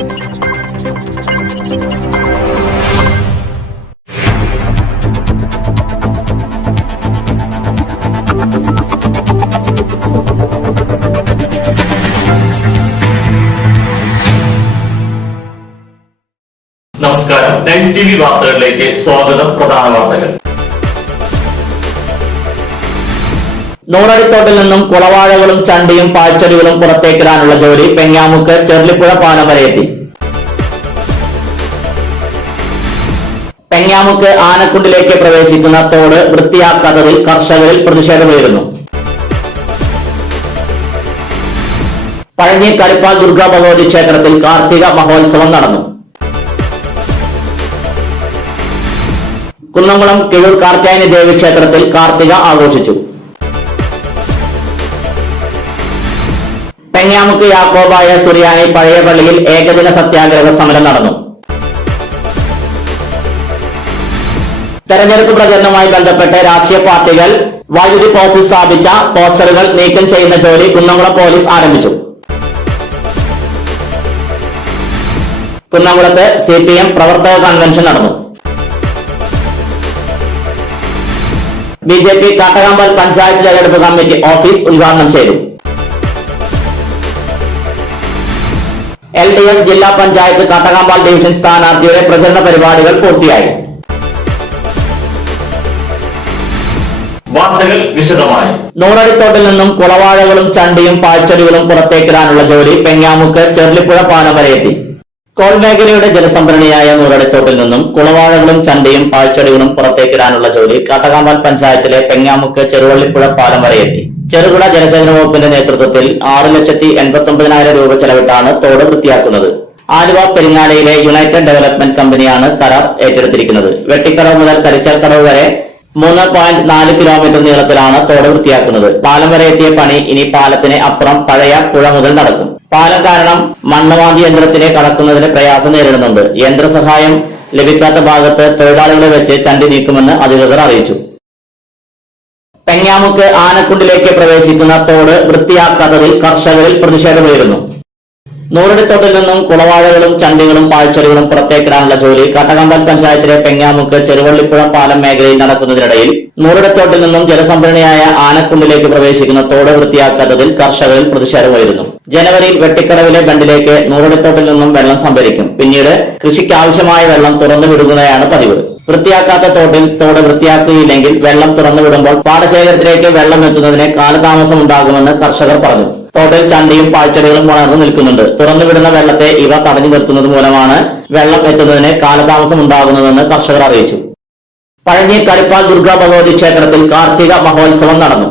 നമസ്കാരം. Nice TV വാർത്തകളിലേക്ക് സ്വാഗതം. പ്രധാന വാർത്തകൾ. നൂറടിത്തോട്ടിൽ നിന്നും കുളവാഴകളും ചണ്ടിയും പാഴ്ചെടികളും പുറത്തേക്കിടാനുള്ള ജോലി പെങ്ങാമുക്ക് ചെർലിപ്പുഴ പാലം വരെ എത്തി. പെങ്ങാമുക്ക് ആനക്കുണ്ടിലേക്ക് പ്രവേശിക്കുന്ന തോട് വൃത്തിയാക്കാത്തതിൽ കർഷകരിൽ പ്രതിഷേധമുയരുന്നു. പഴഞ്ഞി കരിപ്പാൽ ദുർഗാ ഭഗവതി ക്ഷേത്രത്തിൽ കാർത്തിക മഹോത്സവം നടന്നു. കുന്നംകുളം കിഴൂർ കാർത്യായനി ദേവി ക്ഷേത്രത്തിൽ കാർത്തിക ആഘോഷിച്ചു. പെങ്ങാമുക്ക് യാക്കോബായ സുറിയാനി പഴയ പള്ളിയിൽ ഏകദിന സത്യാഗ്രഹ സമരം നടന്നു. തെരഞ്ഞെടുപ്പ് പ്രചരണവുമായി ബന്ധപ്പെട്ട് രാഷ്ട്രീയ പാർട്ടികൾ വൈദ്യുതി പോസ്റ്റിൽ സ്ഥാപിച്ച പോസ്റ്ററുകൾ നീക്കം ചെയ്യുന്ന ജോലി കുന്നംകുളം പോലീസ് ആരംഭിച്ചു. കുന്നംകുളത്ത് CPM പ്രവർത്തക കൺവെൻഷൻ നടന്നു. BJP കാട്ടകമ്പൽ പഞ്ചായത്ത് തെരഞ്ഞെടുപ്പ് കമ്മിറ്റി ഓഫീസ് ഉദ്ഘാടനം ചെയ്തു. LDF ജില്ലാ പഞ്ചായത്ത് കാട്ടകമ്പാൽ ഡിവിഷൻ സ്ഥാനാർത്ഥിയുടെ പ്രചരണ പരിപാടികൾ പൂർത്തിയായി. വാർത്തകൾ വിശദമായി. നൂറടിത്തോട്ടിൽ നിന്നും കുളവാഴകളും ചണ്ടിയും പാഴ്ചെടികളും പുറത്തേക്കിടാനുള്ള ജോലി പെങ്ങാമുക്ക് ചെർലിപ്പുഴ പാലം വരെ എത്തി. കോൾ മേഖലയുടെ ജലസംഭരണിയായ നൂറടിത്തോട്ടിൽ നിന്നും കുളവാഴകളും ചണ്ടിയും പാഴ്ചെടികളും പുറത്തേക്കിടാനുള്ള ജോലി കാട്ടകമ്പാൽ പഞ്ചായത്തിലെ പെങ്ങാമുക്ക് ചെറുവള്ളിപ്പുഴ പാലം വരെ എത്തി. ചെറുപുഴ ജലസേചന വകുപ്പിന്റെ നേതൃത്വത്തിൽ 6,89,000 രൂപ ചെലവിട്ടാണ് തോട് വൃത്തിയാക്കുന്നത്. ആലുവ പെരിങ്ങാലയിലെ യുണൈറ്റഡ് ഡെവലപ്മെന്റ് കമ്പനിയാണ് കരാർ ഏറ്റെടുത്തിരിക്കുന്നത്. വെട്ടിക്കടവ് മുതൽ കരിച്ചാൽക്കടവ് വരെ 3.4 കിലോമീറ്റർ നീളത്തിലാണ് തോട് വൃത്തിയാക്കുന്നത്. പാലം വരെ എത്തിയ പണി ഇനി പാലത്തിന് അപ്പുറം പഴയ പുഴ മുതൽ നടക്കും. പാലം കാരണം മണ്ണുമാന്തി യന്ത്രത്തിനെ കടക്കുന്നതിന് പ്രയാസം നേരിടുന്നുണ്ട്. യന്ത്രസഹായം ലഭിക്കാത്ത ഭാഗത്ത് തൊഴിലാളികളെ വെച്ച് ചണ്ടി നീക്കുമെന്ന് അധികൃതർ അറിയിച്ചു. പെങ്ങാമുക്ക് ആനക്കുണ്ടിലേക്ക് പ്രവേശിക്കുന്ന തോട് വൃത്തിയാക്കാത്തതിൽ കർഷകരിൽ പ്രതിഷേധമുയരുന്നു. നൂറടിത്തോട്ടിൽ നിന്നും കുളവാഴകളും ചണ്ടികളും പാഴ്ചെടികളും പുറത്തേക്കിടാനുള്ള ജോലി കാട്ടകമ്പാൽ പഞ്ചായത്തിലെ പെങ്ങാമുക്ക് ചെറുവള്ളിപ്പുഴ പാലം മേഖലയിൽ നടക്കുന്നതിനിടയിൽ നൂറടിത്തോട്ടിൽ നിന്നും ജലസംഭരണിയായ ആനക്കുണ്ടിലേക്ക് പ്രവേശിക്കുന്ന തോട് വൃത്തിയാക്കാത്തതിൽ കർഷകരിൽ പ്രതിഷേധമുയരുന്നു. ജനുവരിയിൽ വെട്ടിക്കടവിലെ ബണ്ടിലേക്ക് നൂറടിത്തോട്ടിൽ നിന്നും വെള്ളം സംഭരിക്കും. പിന്നീട് കൃഷിക്ക് ആവശ്യമായ വെള്ളം തുറന്നു വിടുകയാണ് പതിവ്. വൃത്തിയാക്കാത്ത തോട് വൃത്തിയാക്കുകയില്ലെങ്കിൽ വെള്ളം തുറന്നുവിടുമ്പോൾ പാടശേഖരത്തിലേക്ക് വെള്ളം എത്തുന്നതിന് കാലതാമസം ഉണ്ടാകുമെന്ന് കർഷകർ പറഞ്ഞു. തോട്ടിൽ ചണ്ടിയും പാഴ്ചെടികളും വളർന്നു നിൽക്കുന്നുണ്ട്. തുറന്നുവിടുന്ന വെള്ളത്തെ ഇവ തടഞ്ഞു നിർത്തുന്നത് മൂലമാണ് വെള്ളം എത്തുന്നതിന് കാലതാമസം ഉണ്ടാകുന്നതെന്ന് കർഷകർ അറിയിച്ചു. പഴഞ്ഞി കരിപ്പാൽ ദുർഗാ ഭഗവതി ക്ഷേത്രത്തിൽ കാർത്തിക മഹോത്സവം നടന്നു.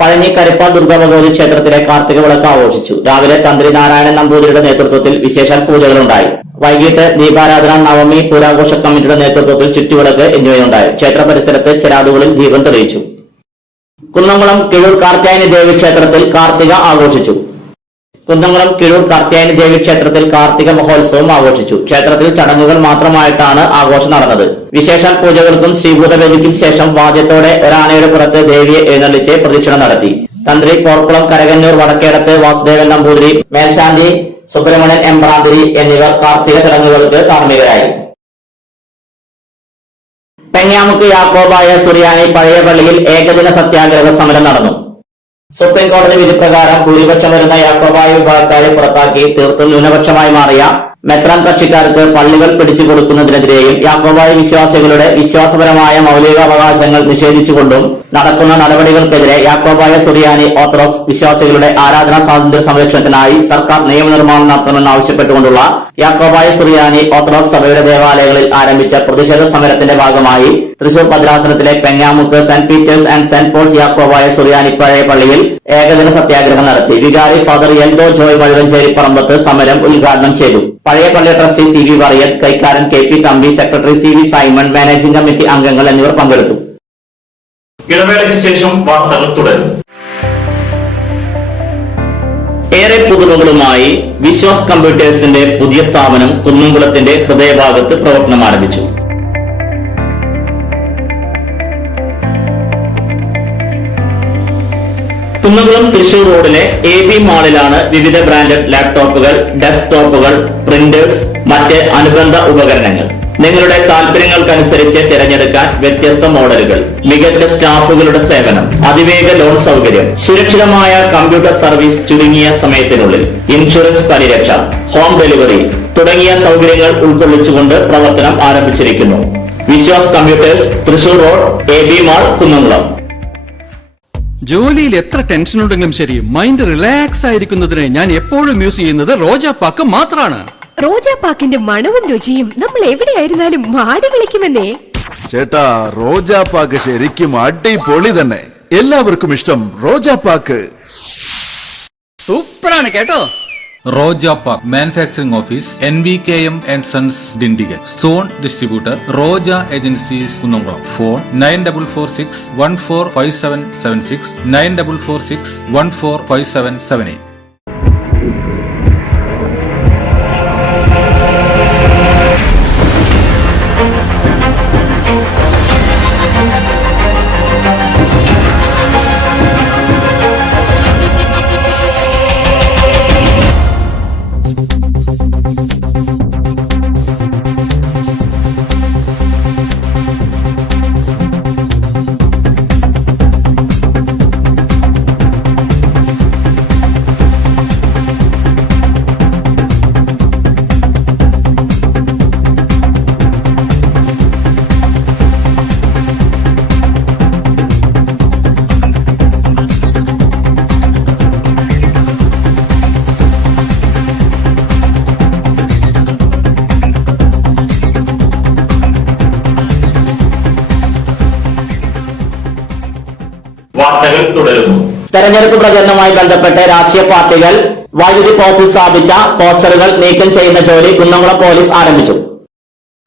പഴഞ്ഞി കരിപ്പാൽ ദുർഗാ ഭഗവതി ക്ഷേത്രത്തിലെ കാർത്തിക വിളക്ക് ആഘോഷിച്ചു. രാവിലെ തന്ത്രി നാരായണൻ നമ്പൂതിരിയുടെ നേതൃത്വത്തിൽ വിശേഷാൽ പൂജകളുണ്ടായി. വൈകിട്ട് ദീപാരാധന, നവമി, പൂരാഘോഷ കമ്മിറ്റിയുടെ നേതൃത്വത്തിൽ ചുറ്റുവിളക്ക് എന്നിവയുണ്ടായി. ക്ഷേത്ര പരിസരത്ത് ചെരാതുകളിൽ ദീപം തെളിയിച്ചു. കുന്നംകുളം കിഴൂർ കാർത്യായനി ദേവി ക്ഷേത്രത്തിൽ കാർത്തിക ആഘോഷിച്ചു. കുന്നംകുളം കിഴൂർ കാർത്യായനി ദേവി ക്ഷേത്രത്തിൽ കാർത്തിക മഹോത്സവം ആഘോഷിച്ചു. ക്ഷേത്രത്തിൽ ചടങ്ങുകൾ മാത്രമായിട്ടാണ് ആഘോഷം നടന്നത്. വിശേഷാൽ പൂജകൾക്കും ശ്രീഭൂതവേദിക്കും ശേഷം വാദ്യത്തോടെ ഒരാനയുടെ പുറത്ത് ദേവിയെ എഴുന്നള്ളിച്ച് പ്രദക്ഷിണം നടത്തി. തന്ത്രി പോർക്കുളം കരകന്നൂർ വടക്കേടത്ത് വാസുദേവൻ നമ്പൂതിരി, മേൽശാന്തി സുബ്രഹ്മണ്യൻ എമ്പ്രാന്തിരി എന്നിവർ കാർത്തിക ചടങ്ങുകൾക്ക് കാർമ്മികരായി. പെങ്ങാമുക്ക് യാക്കോബായ സുറിയാനി പഴയ പള്ളിയിൽ ഏകദിന സത്യാഗ്രഹ സമരം നടന്നു. സുപ്രീം കോടതി വിധിപ്രകാരം ഭൂരിപക്ഷം വരുന്ന യാക്കോബായ വിഭാഗക്കാരെ പുറത്താക്കി തീർത്തും ന്യൂനപക്ഷമായി മാറിയ മെത്രാൻ കക്ഷിക്കാർക്ക് പള്ളികൾ പിടിച്ചു കൊടുക്കുന്നതിനെതിരെയും യാക്കോബായ വിശ്വാസികളുടെ വിശ്വാസപരമായ മൌലികാവകാശങ്ങൾ നിഷേധിച്ചുകൊണ്ടും നടക്കുന്ന നടപടികൾക്കെതിരെ യാക്കോബായ സുറിയാനി ഓർത്തഡോക്സ് വിശ്വാസികളുടെ ആരാധനാ സ്വാതന്ത്ര്യ സംരക്ഷണത്തിനായി സർക്കാർ നിയമനിർമ്മാണം നടത്തണമെന്നാവശ്യപ്പെട്ടുകൊണ്ടുള്ള യാക്കോബായ സുറിയാനി ഓർത്തഡോക്സ് സഭയുടെ ദേവാലയങ്ങളിൽ ആരംഭിച്ച പ്രതിഷേധ സമരത്തിന്റെ ഭാഗമായി തൃശൂർ ഭദ്രാസനത്തിലെ Pengamuck Saint Peter's and Saint Paul's Yakobaya Suriyani പഴയ പള്ളിയിൽ ഏകദിന സത്യാഗ്രഹം നടത്തി. വികാരി ഫാദർ എൽദോ ജോയ് വഴുവഞ്ചേരി പറമ്പത്ത് സമരം ഉദ്ഘാടനം ചെയ്തു. പഴയ പള്ളി ട്രസ്റ്റി CV വറിയത്ത്, കൈക്കാരൻ KP Thampi, secretary CV Simon, managing committee അംഗങ്ങൾ എന്നിവർ പങ്കെടുത്തു. ഇടവേളയ്ക്ക് ശേഷം വാർത്തകൾ തുടരും. ഏറെ പുതുമകളുമായി വിശ്വാസ് കമ്പ്യൂട്ടേഴ്സിന്റെ പുതിയ സ്ഥാപനം കുന്നംകുളത്തിന്റെ ഹൃദയഭാഗത്ത് പ്രവർത്തനം ആരംഭിച്ചു. കുന്നംകുളം തൃശൂർ റോഡിലെ AB മാളിലാണ് വിവിധ ബ്രാൻഡഡ് ലാപ്ടോപ്പുകൾ, ഡെസ്ക്ടോപ്പുകൾ, പ്രിന്റേഴ്സ്, മറ്റ് അനുബന്ധ ഉപകരണങ്ങൾ. നിങ്ങളുടെ താല്പര്യങ്ങൾക്കനുസരിച്ച് തിരഞ്ഞെടുക്കാൻ വ്യത്യസ്ത മോഡലുകൾ, മികച്ച സ്റ്റാഫുകളുടെ സേവനം, അതിവേഗ ലോൺ സൗകര്യം, സുരക്ഷിതമായ കമ്പ്യൂട്ടർ സർവീസ് ചുരുങ്ങിയ സമയത്തിനുള്ളിൽ, ഇൻഷുറൻസ് പരിരക്ഷ, ഹോം ഡെലിവറി തുടങ്ങിയ സൗകര്യങ്ങൾ ഉൾക്കൊള്ളിച്ചുകൊണ്ട് പ്രവർത്തനം ആരംഭിച്ചിരിക്കുന്നു. Vishwas computers, Thrissur road, AB mall, Kunnamkulam. ജോലിയിൽ എത്ര ടെൻഷൻ ഉണ്ടെങ്കിലും ശരി, മൈൻഡ് റിലാക്സ് ആയിരിക്കുന്നതിന് ഞാൻ എപ്പോഴും യൂസ് ചെയ്യുന്നത് റോജാപ്പാക്ക് മാത്രമാണ്. റോജാപ്പാക്കിന്റെ മണവും രുചിയും നമ്മൾ എവിടെയായിരുന്നാലും മാടി വിളിക്കുമെന്നേ. ചേട്ടാ, റോജാപ്പാക്ക് ശരിക്കും അടിപൊളി തന്നെ. എല്ലാവർക്കും ഇഷ്ടം റോജാപ്പാക്ക്. സൂപ്പറാണ് കേട്ടോ. Rojapak Manufacturing Office, NVKM and Sons, Dindigul. Zone Distributor, Roja Agencies, Kunnamkulam. Phone 9446 145776 9446 145778. വാർത്തകൾ തുടരുന്നു. തെരഞ്ഞെടുപ്പ് പ്രചരണവുമായി ബന്ധപ്പെട്ട് രാഷ്ട്രീയ പാർട്ടികൾ വൈദ്യുതി പോസ്റ്റിൽ സ്ഥാപിച്ച പോസ്റ്ററുകൾ നീക്കം ചെയ്യുന്ന ജോലി കുന്നംകുളം പോലീസ് ആരംഭിച്ചു.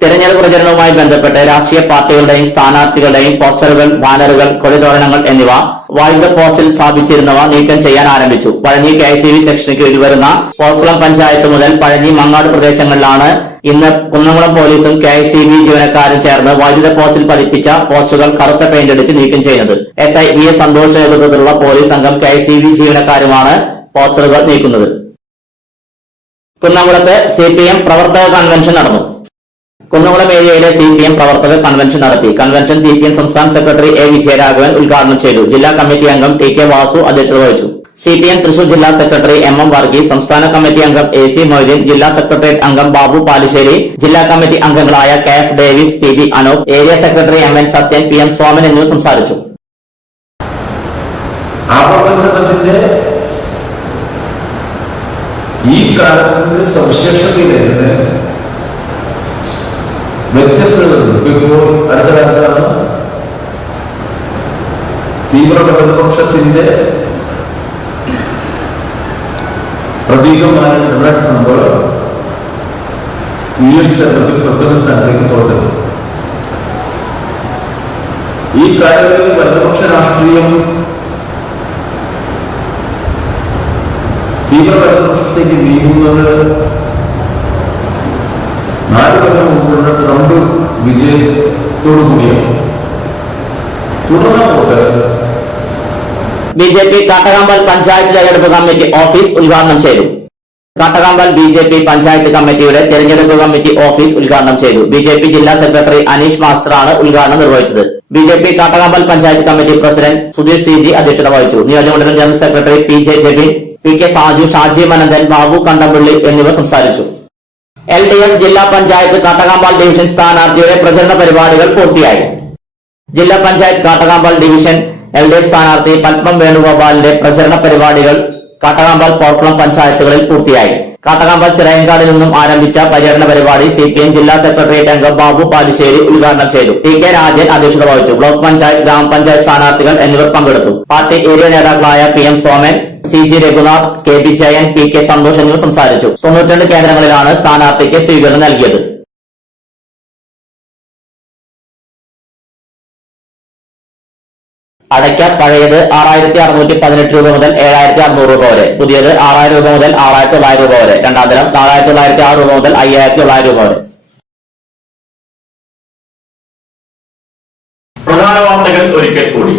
തെരഞ്ഞെടുപ്പ് പ്രചരണവുമായി ബന്ധപ്പെട്ട് രാഷ്ട്രീയ പാർട്ടികളുടെയും സ്ഥാനാർത്ഥികളുടെയും പോസ്റ്ററുകൾ, ബാനറുകൾ, കൊടിതോരണങ്ങൾ എന്നിവ വൈദ്യുത പോസ്റ്റിൽ സ്ഥാപിച്ചിരുന്നവ നീക്കം ചെയ്യാൻ ആരംഭിച്ചു. പഴഞ്ഞി KICV സെക്ഷന് കീഴിൽ വരുന്ന പോർക്കുളം പഞ്ചായത്ത് മുതൽ പഴഞ്ഞി മങ്ങാട് പ്രദേശങ്ങളിലാണ് ഇന്ന് കുന്നംകുളം പോലീസും KICV ജീവനക്കാരും ചേർന്ന് വൈദ്യുത പോസ്റ്റിൽ പതിപ്പിച്ച പോസ്റ്ററുകൾ കറുത്ത പെയിന്റ് അടിച്ച് നീക്കം ചെയ്യുന്നത്. SI VS സന്തോഷ് നേതൃത്വത്തിലുള്ള പോലീസ് സംഘം KICV ജീവനക്കാരുമാണ് പോസ്റ്ററുകൾ നീക്കുന്നത്. കുന്നംകുളത്ത് CPM പ്രവർത്തക കൺവെൻഷൻ നടന്നു. കുന്നംകുളം ഏരിയയിലെ CPM പ്രവർത്തക കൺവെൻഷൻ നടത്തി. കൺവെൻഷൻ CPM സംസ്ഥാന സെക്രട്ടറി A. വിജയരാഘവൻ ഉദ്ഘാടനം ചെയ്തു. ജില്ലാ കമ്മിറ്റി അംഗം TK വാസു അധ്യക്ഷത വഹിച്ചു. CPM തൃശൂർ ജില്ലാ സെക്രട്ടറി MM വർഗീസ്, സംസ്ഥാന കമ്മിറ്റി അംഗം AC മൊയ്തീൻ, ജില്ലാ സെക്രട്ടേറിയറ്റ് അംഗം ബാബു പാലിശ്ശേരി, ജില്ലാ കമ്മിറ്റി അംഗങ്ങളായ KF Davis, PB Anoop, area secretary MN Sathyan, PM Soman എന്നിവർ സംസാരിച്ചു. ഈ കാലത്തിന്റെ സവിശേഷതയിലേക്ക് വ്യത്യസ്തതകളുണ്ട്. ഇപ്പോൾ അടുത്ത കാലത്താണ് തീവ്ര പ്രതിപക്ഷത്തിന്റെ പ്രതീകമായ ഡൊണാൾഡ് ട്രംപ് US തെരഞ്ഞെടുപ്പിൽ പ്രസിഡന്റ് സ്ഥാനത്തേക്ക് തോറ്റത്. ഈ കാലങ്ങളിൽ വലതുപക്ഷ രാഷ്ട്രീയം തീവ്ര വലതുപക്ഷത്തേക്ക് നീങ്ങുന്നത് 4 കൊല്ലം മുമ്പുള്ള ട്രംപ് വിജയത്തോടു കൂടിയാണ്. തുടർന്നങ്ങോട്ട് BJP കാട്ടകമ്പൽ പഞ്ചായത്ത് തെരഞ്ഞെടുപ്പ് കമ്മിറ്റി ഓഫീസ് ഉദ്ഘാടനം ചെയ്തു. കാട്ടകമ്പൽ BJP പഞ്ചായത്ത് കമ്മിറ്റിയുടെ തെരഞ്ഞെടുപ്പ് കമ്മിറ്റി ഓഫീസ് ഉദ്ഘാടനം ചെയ്തു. BJP ജില്ലാ സെക്രട്ടറി അനീഷ് മാസ്റ്ററാണ് ഉദ്ഘാടനം നിർവഹിച്ചത്. BJP Kattakampal panchayat committee president Sudheer CG അധ്യക്ഷത വഹിച്ചു. നിയോജകമണ്ഡലം general secretary PJ Jebin, PK Saju, Shaji Mananthan, Babu Kandampally എന്നിവർ സംസാരിച്ചു. LDF ജില്ലാ പഞ്ചായത്ത് കാട്ടകമ്പൽ ഡിവിഷൻ സ്ഥാനാർത്ഥിയുടെ പ്രചരണ പരിപാടികൾ പൂർത്തിയായി. ജില്ലാ പഞ്ചായത്ത് കാട്ടകമ്പൽ ഡിവിഷൻ LDF സ്ഥാനാർത്ഥി പത്മം വേണുഗോപാലിന്റെ പ്രചരണ പരിപാടികൾ കാട്ടകമ്പൽ പോർക്കുളം പഞ്ചായത്തുകളിൽ പൂർത്തിയായി. കാട്ടകമ്പൽ ചിറയങ്കാടിൽ നിന്നും ആരംഭിച്ച പര്യടന പരിപാടി CPM ജില്ലാ സെക്രട്ടേറിയറ്റ് അംഗം ബാബു പാലിശ്ശേരി ഉദ്ഘാടനം ചെയ്തു. TK രാജൻ അധ്യക്ഷത വഹിച്ചു. ബ്ലോക്ക് പഞ്ചായത്ത്, ഗ്രാമപഞ്ചായത്ത് സ്ഥാനാർത്ഥികൾ എന്നിവർ പങ്കെടുത്തു. പാർട്ടി ഏരിയ നേതാക്കളായ PM Soman, CG Raghunath, KB Jayan, PK Santhosh എന്നിവർ സംസാരിച്ചു. 92 കേന്ദ്രങ്ങളിലാണ് സ്ഥാനാർത്ഥിക്ക് സ്വീകരണം നൽകിയത്. അടയ്ക്ക പഴയത് 6618 രൂപ മുതൽ 7600 രൂപ വരെ, പുതിയത് 6000 രൂപ മുതൽ 6900 രൂപ വരെ, രണ്ടാം തരം 4906 രൂപ മുതൽ 5900 രൂപ വരെ. പ്രധാന വാർത്തകൾ ഒരിക്കൽ കൂടി.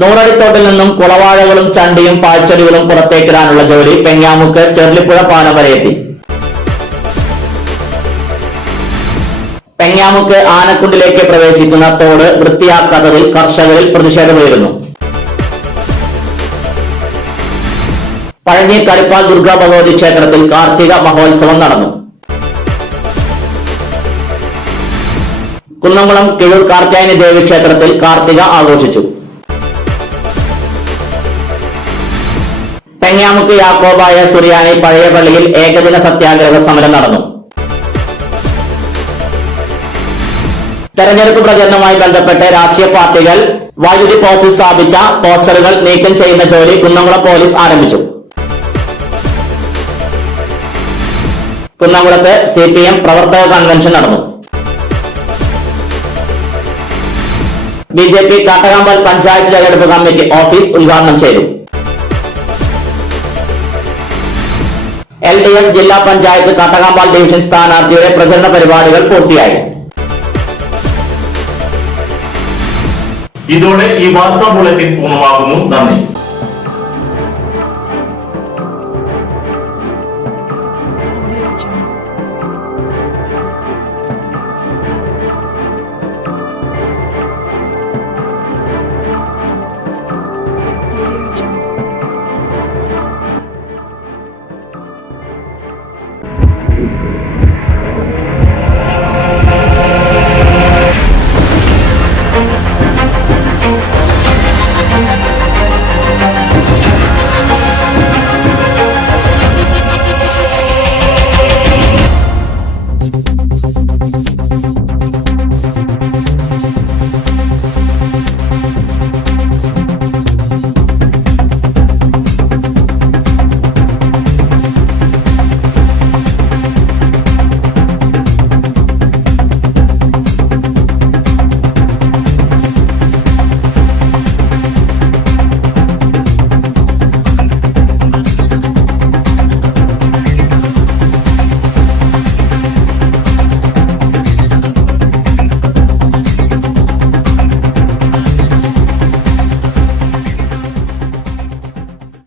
നൂറടിത്തോട്ടിൽ നിന്നും കുളവാഴകളും ചണ്ടിയും പാഴ്ചെടികളും പുറത്തേക്കിടാനുള്ള ജോലി പെങ്ങാമുക്ക് ചെർലിപ്പുഴ പാലം വരെ എത്തി. പെങ്ങാമുക്ക് ആനക്കുണ്ടിലേക്ക് പ്രവേശിക്കുന്ന തോട് വൃത്തിയാക്കാത്തതിൽ കർഷകരിൽ പ്രതിഷേധമുയരുന്നു. പഴഞ്ഞി കരിപ്പാൽ ദുർഗാ ഭഗവതി ക്ഷേത്രത്തിൽ കാർത്തിക മഹോത്സവം നടന്നു. കുന്നംകുളം കിഴൂർ കാർത്യായനി ദേവി ക്ഷേത്രത്തിൽ കാർത്തിക ആഘോഷിച്ചു. പെങ്ങാമുക്ക് യാക്കോബായ സുറിയാനി പഴയ പള്ളിയിൽ ഏകദിന സത്യാഗ്രഹ സമരം നടന്നു. തെരഞ്ഞെടുപ്പ് പ്രചരണവുമായി ബന്ധപ്പെട്ട് രാഷ്ട്രീയ പാർട്ടികൾ വൈദ്യുതി പോസ്റ്റിൽ സ്ഥാപിച്ച പോസ്റ്ററുകൾ നീക്കം ചെയ്യുന്ന ജോലി കുന്നംകുളം പോലീസ് ആരംഭിച്ചു. കുന്നംകുളത്ത് CPM പ്രവർത്തക കൺവെൻഷൻ നടന്നു. BJP കാട്ടകമ്പൽ പഞ്ചായത്ത് തെരഞ്ഞെടുപ്പ് കമ്മിറ്റി ഓഫീസ് ഉദ്ഘാടനം ചെയ്തു. LDF ജില്ലാ പഞ്ചായത്ത് കാട്ടകമ്പാൽ ഡിവിഷൻ സ്ഥാനാർത്ഥിയുടെ പ്രചരണ പരിപാടികൾ പൂർത്തിയായി. ഇതോടെ ഈ വാർത്താ ബുള്ളറ്റിൻ പൂർണ്ണമാകുന്നു. നന്ദി.